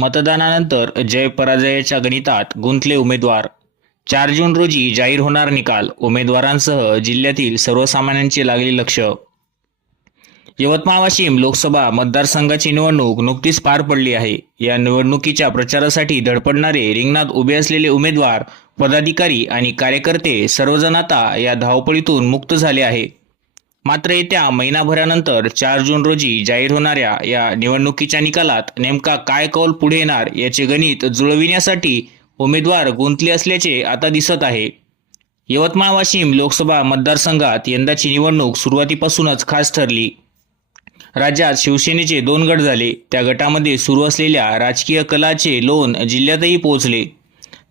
मतदानानंतर जय पराजयाच्या गणितात गुंतले उमेदवार. चार जून रोजी जाहीर होणार निकाल उमेदवारांसह जिल्ह्यातील सर्वसामान्यांचे लागले लक्ष. यवतमाळ वाशिम लोकसभा मतदारसंघाची निवडणूक नुकतीच पार पडली आहे. या निवडणुकीच्या प्रचारासाठी धडपडणारे रिंगणात उभे असलेले उमेदवार पदाधिकारी आणि कार्यकर्ते सर्वजण आता या धावपळीतून मुक्त झाले आहे मात्र येत्या महिनाभरानंतर चार जून रोजी जाहीर होणाऱ्या या निवडणुकीच्या निकालात नेमका काय कौल पुढे येणार याचे गणित जुळविण्यासाठी उमेदवार गुंतले असल्याचे आता दिसत आहे. यवतमाळ वाशिम लोकसभा मतदारसंघात यंदाची निवडणूक सुरुवातीपासूनच खास ठरली. राज्यात शिवसेनेचे दोन गट झाले. त्या गटामध्ये सुरू असलेल्या राजकीय कलाचे लोन जिल्ह्यातही पोहोचले.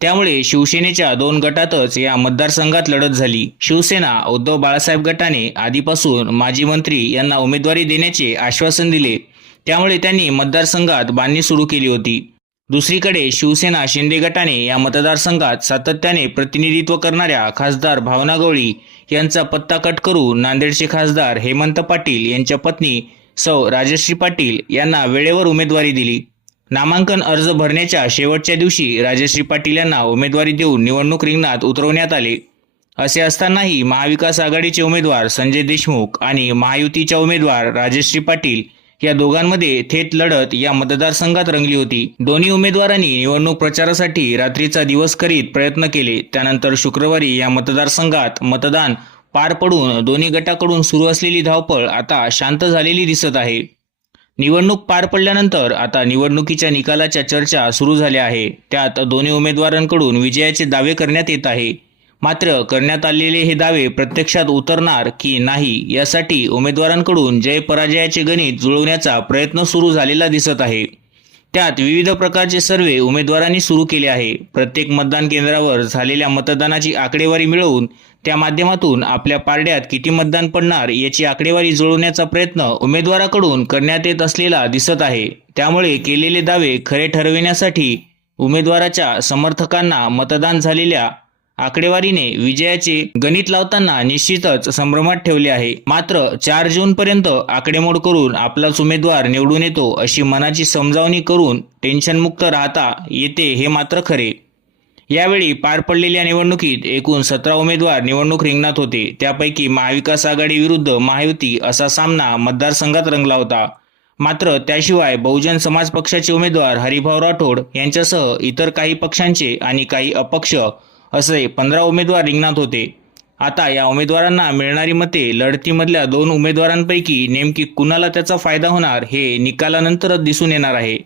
त्यामुळे शिवसेनेच्या दोन गटातच या मतदारसंघात लढत झाली. शिवसेना उद्धव बाळासाहेब गटाने आधीपासून माजी मंत्री यांना उमेदवारी देण्याचे आश्वासन दिले. त्यामुळे त्यांनी मतदारसंघात बांधणी सुरू केली होती. दुसरीकडे शिवसेना शिंदे गटाने या मतदारसंघात सातत्याने प्रतिनिधित्व करणाऱ्या खासदार भावना गवळी यांचा पत्ता कट करून नांदेडचे खासदार हेमंत पाटील यांच्या पत्नी सौ राजश्री पाटील यांना वेळेवर उमेदवारी दिली. नामांकन अर्ज भरण्याच्या शेवटच्या दिवशी राजश्री पाटील यांना उमेदवारी देऊन निवडणूक रिंगणात उतरवण्यात आले. असे असतानाही महाविकास आघाडीचे उमेदवार संजय देशमुख आणि महायुतीच्या उमेदवार राजश्री पाटील या दोघांमध्ये थेट लढत या मतदारसंघात रंगली होती. दोन्ही उमेदवारांनी निवडणूक प्रचारासाठी रात्रीचा दिवस करीत प्रयत्न केले. त्यानंतर शुक्रवारी या मतदारसंघात मतदान पार पडून दोन्ही गटाकडून सुरू असलेली धावपळ आता शांत झालेली दिसत आहे. निवडणूक पार पडल्यानंतर आता निवडणुकीच्या निकालाच्या चर्चा सुरू झाल्या आहे. त्यात दोन्ही उमेदवारांकडून विजयाचे दावे करण्यात येत आहे. मात्र करण्यात आलेले हे दावे प्रत्यक्षात उतरणार की नाही यासाठी उमेदवारांकडून जय पराजयाचे गणित जुळवण्याचा प्रयत्न सुरू झालेला दिसत आहे. त्यात विविध प्रकारचे सर्वे उमेदवारांनी सुरू केले आहे. प्रत्येक मतदान केंद्रावर झालेल्या मतदानाची आकडेवारी मिळवून त्या माध्यमातून आपल्या पारड्यात किती मतदान पडणार याची आकडेवारी जुळवण्याचा प्रयत्न उमेदवाराकडून करण्यात येत असलेला दिसत आहे. त्यामुळे केलेले दावे खरे ठरविण्यासाठी उमेदवाराच्या समर्थकांना मतदान झालेल्या आकडेवारीने विजयाचे गणित लावताना निश्चितच संभ्रमात ठेवले आहे. मात्र चार जून पर्यंत आकडेमोड करून आपलाच उमेदवार निवडून येतो अशी मनाची समजावणी करून टेन्शनमुक्त राहता येते हे मात्र खरे. यावेळी पार पडलेल्या निवडणुकीत एकूण सतरा उमेदवार निवडणूक रिंगणात होते. त्यापैकी महाविकास आघाडी विरुद्ध महायुती असा सामना मतदारसंघात रंगला होता. मात्र त्याशिवाय बहुजन समाज पक्षाचे उमेदवार हरिभाऊ राठोड यांच्यासह इतर काही पक्षांचे आणि काही अपक्ष असे पंधरा उमेदवार रिंगणात होते. आता या उमेदवारांना मिळणारी मते लढतीमधल्या दोन उमेदवारांपैकी नेमकी कुणाला त्याचा फायदा होणार हे निकालानंतरच दिसून येणार आहे.